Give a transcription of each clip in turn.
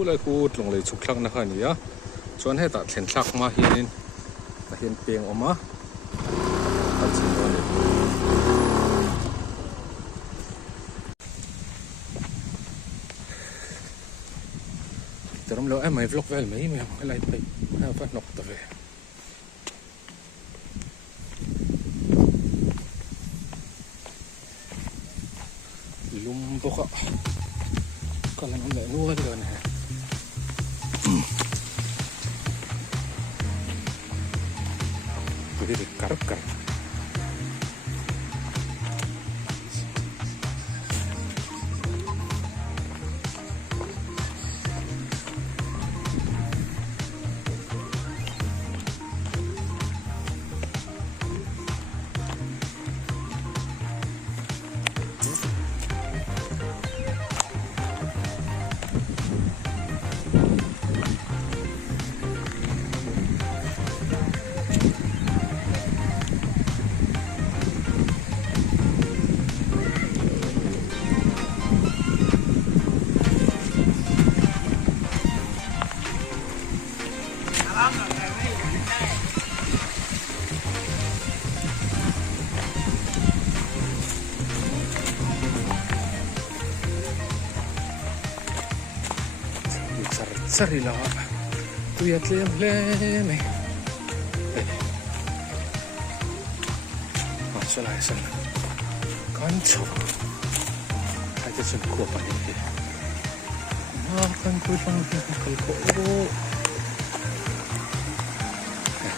lai khu tlong lei chuk thlak na kha ni a chuan heta thlen thlak ma hianin a hian peng oma a chin lo ni teram lo mai vlog vel mai me lai pai ha fa nok ta ve lum boka kalang le nuwa lo ne jadi karkar sarila tuyat leme masalah isan kancho ada semua apa ni makan kulang kalko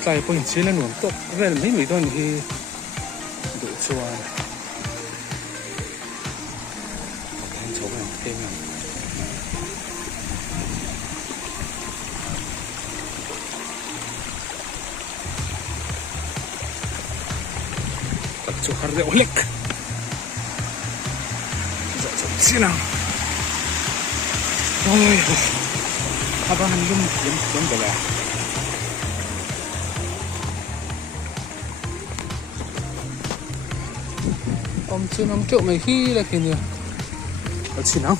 tại point chỉ là nuông tốt về mấy mấy đoạn thì đủ xua anh cháu này thêm nhau chú har dễ lệch dễ dễ xin nào ôi apa han lum bela ông chưa nắm chỗ mày khi là kìa nhỉ ở chỉ nào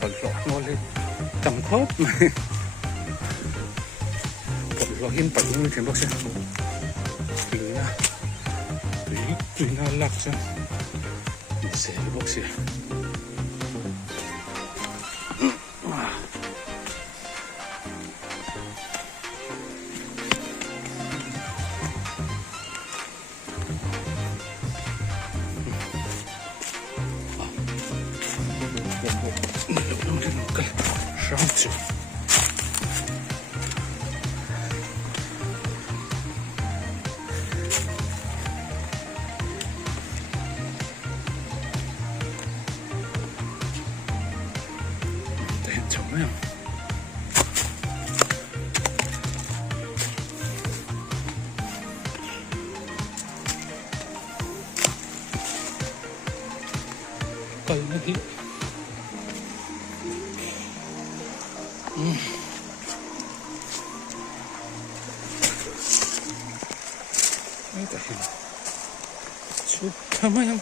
còn lọt nó lên tầm khớp mà lo hiên bẩn như thế bác sĩ tùy na lạc cho mình sẽ bác sĩ sáng chiều cây nó đi mấy cái hình chụp camera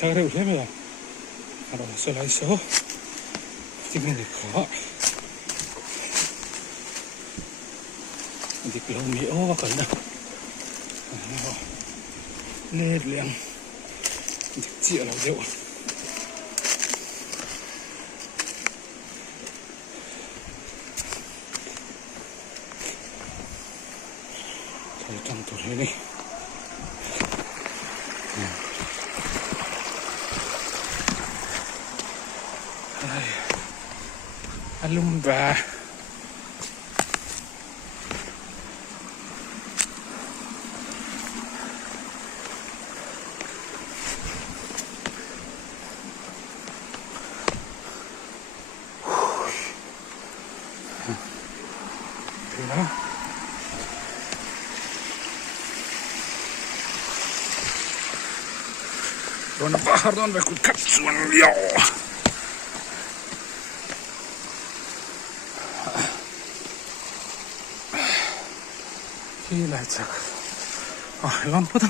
sao đây thế mà rồi sẽ lấy số thì mình khó thì lâu miễu và cẩn thận lên liền chịu là rượu thấy trong tủ thế này Alumba Tuonne Pahardon kun katsomaan joo. Hiiläitsä. Aivan puta.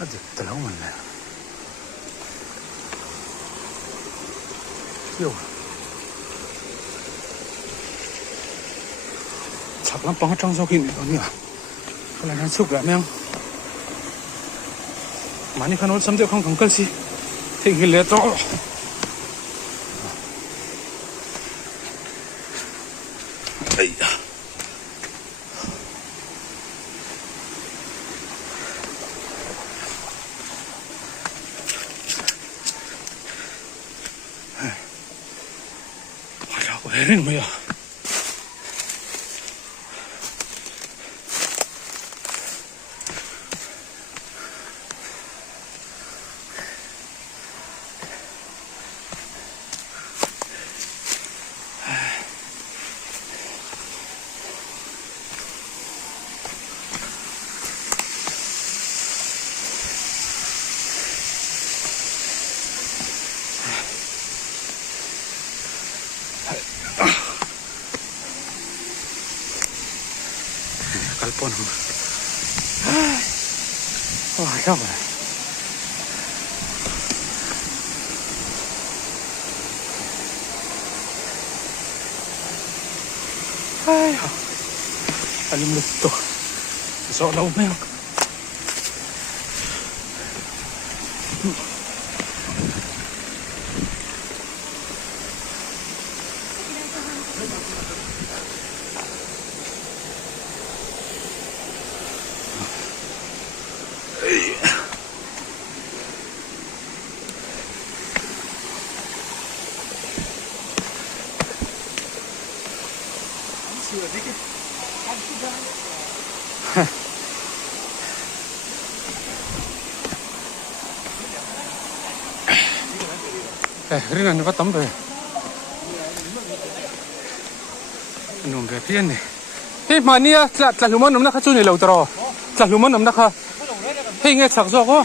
Ajattele onnea. Joo. Chắc lắm bóng trong sau khi này còn nữa. Có lẽ nó chụp lại mèo. Mà như khăn ôn xâm tiêu không cần cân gì. Thì hình lệ to. Đây. 왜 뭐야? 갈뻔. 잠깐만. 아휴, 알림레스 또 sợ lâu mấy không? Rina nó tắm về. Nung về phía này. Hey mà nia, chặt lúa nấm nó khá chui này lâu rồi. Chặt lúa nấm nó khá. Hey nghe sặc rồi có.